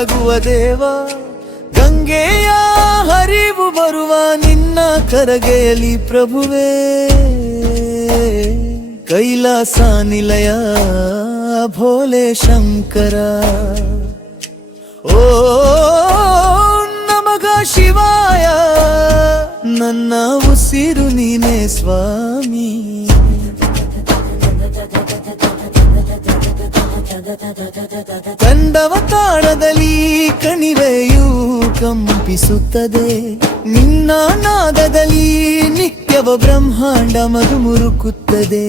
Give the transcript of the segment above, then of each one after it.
ಬೆಳಗುವ ದೇವ. ಗಂಗೆಯ ಹರಿವು ಬರುವ ನಿನ್ನ ಕರಗೆಯಲಿ ಪ್ರಭುವೇ, ಕೈಲಾಸ ನಿಲಯ ಭೋಲೆ ಶಂಕರ. ಓ ನಮಃ ಶಿವಾಯ, ನನ್ನ ಉಸಿರು ನೀನೇ ಸ್ವಾಮಿ. ಕಂಡವ ತಾಳದಲ್ಲಿ ಕಣಿವೆಯೂ ಕಂಪಿಸುತ್ತದೆ, ನಿನ್ನ ನಾದದಲ್ಲಿ ನಿತ್ಯವ ಬ್ರಹ್ಮಾಂಡ ಮಧುಮುರುಕುತ್ತದೆ.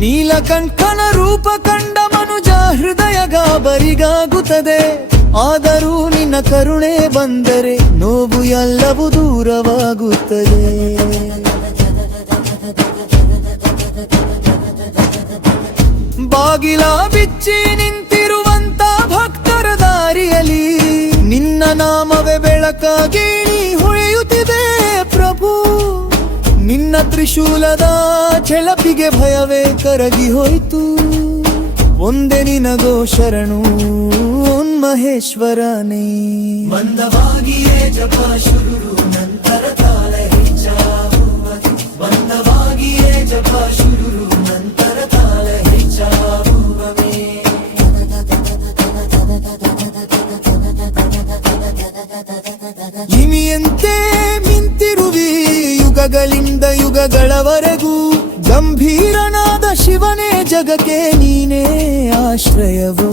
ನೀಲಕಂಠನ ರೂಪ ಕಂಡ ಮನುಜ ಹೃದಯ ಗಾಬರಿಗಾಗುತ್ತದೆ. ಆದರೂ ನಿನ್ನ ಕರುಣೆ ಬಂದರೆ ನೋವು ಎಲ್ಲವೂ ದೂರವಾಗುತ್ತದೆ. ಬಾಗಿಲ ಬಿಚ್ಚಿ ನಿಂತಿರುವಂತ ಭಕ್ತರ ದಾರಿಯಲ್ಲಿ ನಿನ್ನ ನಾಮವೇ ಬೆಳಕಾಗಿ ಹೊಳೆಯುತ್ತಿದೆ ಪ್ರಭು. ನಿನ್ನ ತ್ರಿಶೂಲದ ಛಳಪಿಗೆ ಭಯವೇ ಕರಗಿ ಹೋಯಿತು. ಒಂದೇ ನಿನಗೋ ಶರಣು ಮಹೇಶ್ವರನೇ. ಮಂದವಾಗಿಯೇ ಜಪ ಶುರು ನಂತರ ತಾಳ ಹೆಚ್ಚಾಗುವುದು. ಮಂದವಾಗಿಯೇ ಜಪ ಶುರು ನಂತರ ತಾಳ ಹೆಚ್ಚಾಗುವವೇ. ಹಿಮಿಯಂತೆ ಮಿಂತಿರುವಿ ಯುಗಗಳಿಂದ ಯುಗಗಳವರೆಗೂ. ಗಂಭೀರನಾದ ಶಿವನೇ ಜಗಕ್ಕೆ ನೀನೇ ಆಶ್ರಯವು.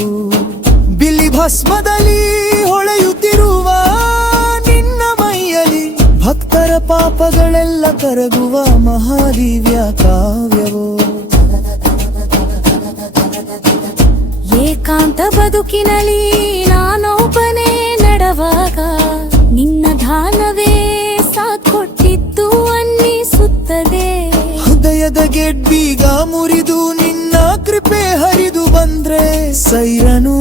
ಬಿಲ್ಲಿ ಭಸ್ಮದಲ್ಲಿ ಹೊಳೆಯುತ್ತಿರುವ ನಿನ್ನ ಮೈಯಲ್ಲಿ ಭಕ್ತರ ಪಾಪಗಳೆಲ್ಲ ಕರಗುವ ಮಹಾದಿವ್ಯ ಕಾವ್ಯವೋ. ಏಕಾಂತ ಬದುಕಿನಲ್ಲಿ ನಾನೊಬ್ಬನೇ ನಡೆವಾಗ ನಿನ್ನ ಧಾನವೇ ಸಾಥ್ ಕೊಟ್ಟಿದ್ದು ಅನ್ನಿಸುತ್ತದೆ. ಹೃದಯದ ಗೆಡ್ಬೀಗ ಮುರಿದು ನಿನ್ನ ಕೃಪೆ ಹರಿದು ಬಂದ್ರೆ ಸೈರನು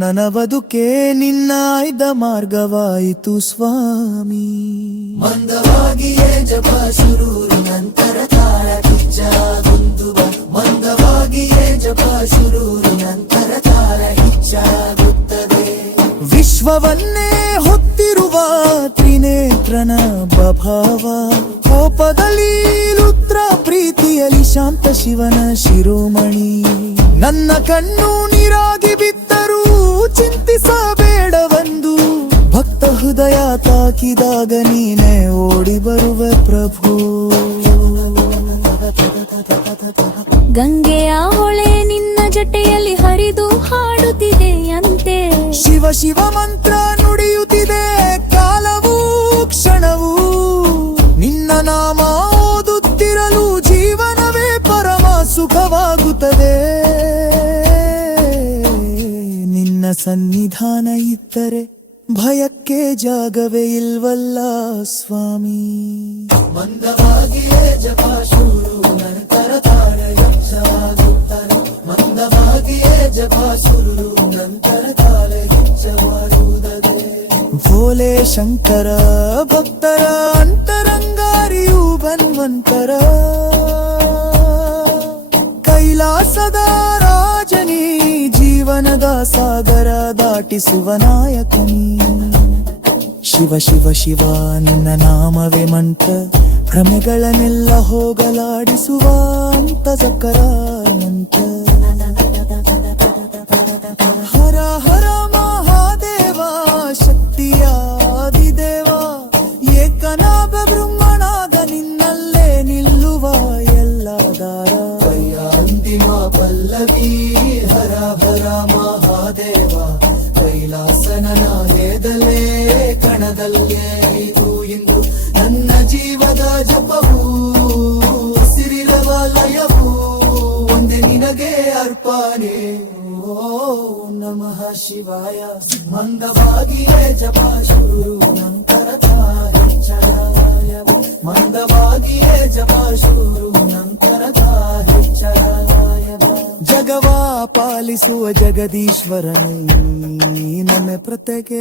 ನನ್ನ ಬದುಕೆ ನಿನ್ನ ಆಯ್ದ ಮಾರ್ಗವಾಯಿತು ಸ್ವಾಮಿ. ಮಂದವಾಗಿಯೇ ಜಪ ಶುರು ನಂತರ ತಾಳ ಹೆಚ್ಚಾಗುವ. ಮಂದವಾಗಿಯೇ ಜಪ ಶುರು ನಂತರ ತಾಳ ಹೆಚ್ಚಾಗುತ್ತದೆ. ವಿಶ್ವವನ್ನೇ ಹೊತ್ತಿರುವ ತ್ರಿನೇತ್ರನ ಪ್ರಭಾವ. ಕೋಪದಲ್ಲಿ ರುದ್ರ ಪ್ರೀತಿಯಲ್ಲಿ ಶಾಂತ ಶಿವನ ಶಿರೋಮಣಿ. ನನ್ನ ಕಣ್ಣು ನೀರಾಗಿ ಬಿದ್ದರೂ ಚಿಂತಿಸಬೇಡವೆಂದು ಭಕ್ತ ಹೃದಯ ತಾಕಿದಾಗ ನೀನೇ ಓಡಿ ಬರುವ ಪ್ರಭು. ಗಂಗೆಯ ಹೊಳೆ ನಿನ್ನ ಜಟೆಯಲ್ಲಿ ಹರಿದು ಹಾಡುತ್ತಿದೆ ಅಂತೆ. ಶಿವ ಶಿವ ಮಂತ್ರ ನುಡಿಯುತ್ತಿದೆ ಕಾಲವೂ ಕ್ಷಣವೂ. ನಿನ್ನ ನಾಮ ಓದುತ್ತಿರಲು ಜೀವನವೇ ಪರಮ ಸುಖವಾಗುತ್ತದೆ. ನಿನ್ನ ಸನ್ನಿಧಾನ ಇದ್ದರೆ ಭಯಕ್ಕೆ ಜಾಗವೇ ಇಲ್ವಲ್ಲ ಸ್ವಾಮಿ. ಮಂದವಾಗಿಯೇ ಜಪ ಶುರು ನಂತರ ತಾಳ ಹೆಚ್ಚಾಗುತ್ತದೆ. ಮಂದವಾಗಿಯೇ ಜಪ ಶುರು ನಂತರ ತಾಳ ಹೆಚ್ಚಾಗುತ್ತದೆ. ಭೋಲೆ ಶಂಕರ ಭಕ್ತರ ಅಂತರಂಗಾರಿಯೂ ಬನ್ವಂತರ. ಕೈಲಾಸದ ರಾಜನಿ ಜೀವನದ ಸಾಗರ ದಾಟಿಸುವ ನಾಯಕನಿ. ಶಿವ ಶಿವ ಶಿವ ನಿನ್ನ ನಾಮವೇ ಮಂತ್ರ. ಭ್ರಮೆಗಳನ್ನೆಲ್ಲ ಹೋಗಲಾಡಿಸುವ ಅಂತ ಸಕರ ಮಂತ್ರ. ಹರ ಹರ ಮಹಾದೇವ ಶಕ್ತಿಯಾದಿದೇವ. ಏಕನಾಭ ಬ್ರಹ್ಮನಾದ ನಿನ್ನಲ್ಲೇ ನಿಲ್ಲುವ ಎಲ್ಲ ದಾರ. ಅಂತಿಮ ಪಲ್ಲವಿ ಹರ ಹರ ಮಹಾದೇವ. ಕೈಲಾಸನ ನಾಯದಲ್ಲೇ ಕಣದಲ್ಲೇ ಇದು ಇಂದು ನನ್ನ ಜೀವದ ಜಪವು. ಸಿರಿಲವ ಲಯವು ಒಂದೇ ನಿನಗೆ ಅರ್ಪಣೆ. ಓ ನಮಃ ಶಿವಾಯ. ಮಂದವಾಗಿಯೇ ಜಪ ಶುರು ನಂತರ ತಾಳ ಹೆಚ್ಚಾಗುವ. ಮಂದವಾಗಿಯೇ ಜಪ ಶುರು ನಂತರ ತಾಳ ಹೆಚ್ಚಾಗುವ. ಜಗವಾ ಪಾಲಿಸುವ ಜಗದೀಶ್ವರನೇ ನಮ್ಮೆ ಪ್ರತ್ಯೇಕ